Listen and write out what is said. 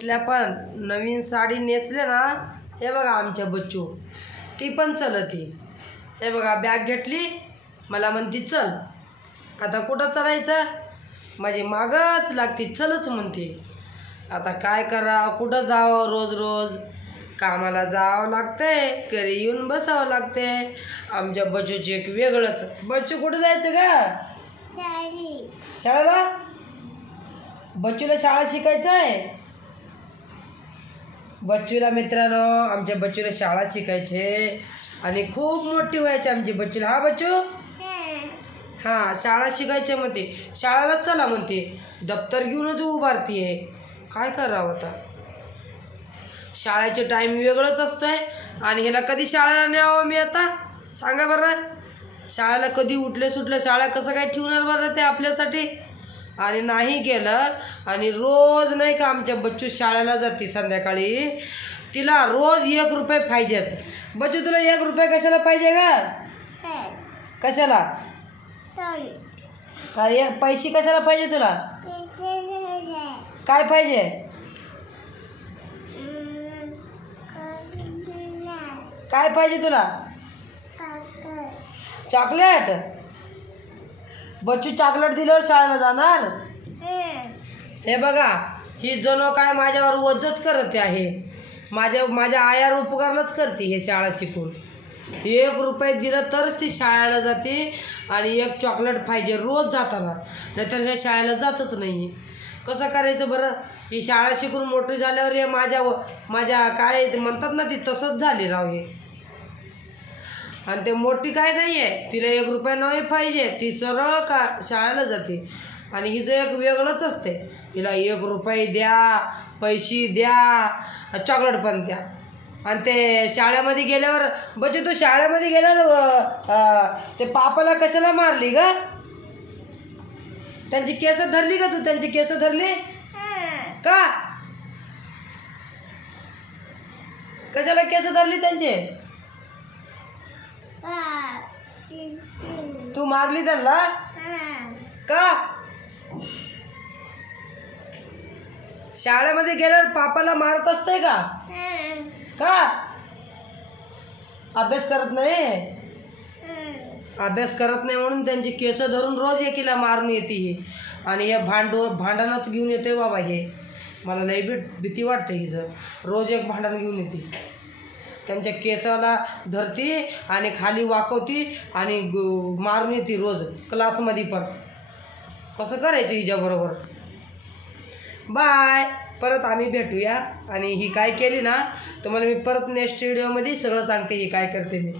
कुठल्या पण नवीन साडी नेसले ना, हे बघा आमच्या बच्चू ती पण चलती. हे बघा बॅग घेतली, मला म्हणती चल. आता कुठं चालायचं, माझी मागच लागते, चलच म्हणते. आता काय करा, कुठं जावं, रोज रोज कामाला जावं लागतंय, घरी येऊन बसावं लागतंय. आमच्या बच्चूची एक वेगळंच. बच्चू कुठं जायचं का शाळेला? बच्चूला शाळा शिकायचं आहे. बच्चूला मित्रांनो, आमच्या बच्चूला शाळा शिकायचे आणि खूप मोठी व्हायची आमची बच्चूला. हा बच्चू, हां शाळा शिकायचे म्हणते, शाळेलाच चला म्हणते. दप्तर घेऊनच उभारतीये. काय करावं आता, शाळेचे टाईम वेगळंच असतंय आणि ह्याला कधी शाळेला न्यावं मी आता सांगा बरं. शाळेला कधी उठले सुटले, शाळा कसं काय ठेवणार बरं ते आपल्यासाठी. आणि नाही गेलं आणि रोज नाही का आमच्या बच्चू शाळेला जाते संध्याकाळी, तिला रोज 1 रुपये पाहिजेच. बच्चू तुला 1 रुपये कशाला पाहिजे का? कशाला काय पैसे कशाला पाहिजे तुला? काय पाहिजे? काय पाहिजे तुला? चॉकलेट. बच्चू चॉकलेट दिल्यावर शाळेला जाणार. हे बघा, ही जणू काय माझ्यावर वजच करते आहे. माझ्या आयार उपकारलाच करते हे शाळा शिकून. 1 रुपये दिलं तरच ती शाळेला जाते आणि 1 चॉकलेट पाहिजे रोज जाताना, नाहीतर हे शाळेला जातच नाही. कसं करायचं बरं? ही शाळा शिकून मोठी झाल्यावर हे माझ्या काय म्हणतात ना, ती तसंच झाली राव हे. आणि ते मोठी काय नाही आहे, तिला 1 रुपया नाही पाहिजे, ती सरळ का शाळेला जाते. आणि हिचं एक वेगळंच असते, तिला 1 रुपये द्या, पैसे द्या, चॉकलेट पण द्या. आणि ते शाळेमध्ये गेल्यावर, बच्चू तू शाळेमध्ये गेल्यावर ते पापाला कशाला मारली का? त्यांची केस धरली का तू? त्यांची केस धरली का? कशाला केस धरली त्यांचे? तू मारली त्यांना का? शाळेमध्ये गेल्यावर पापाला मारत असते का? का अभ्यास करत नाही? अभ्यास करत नाही म्हणून त्यांची केस धरून रोज एकीला मारून येते ही. आणि हे भांडणच घेऊन येते बाबा हे. मला लई भीती वाटते हिचं. रोज एक भांडण घेऊन येते, त्यांच्या केसाला धरती आणि खाली वाकवती आणि मारून येते रोज क्लासमध्ये पण. कसं करायचं हिच्याबरोबर? बाय. परत आम्ही भेटूया. आणि ही काय केली ना, तुम्हाला मी परत नेक्स्ट व्हिडिओमध्ये सगळं सांगते ही काय करते मी.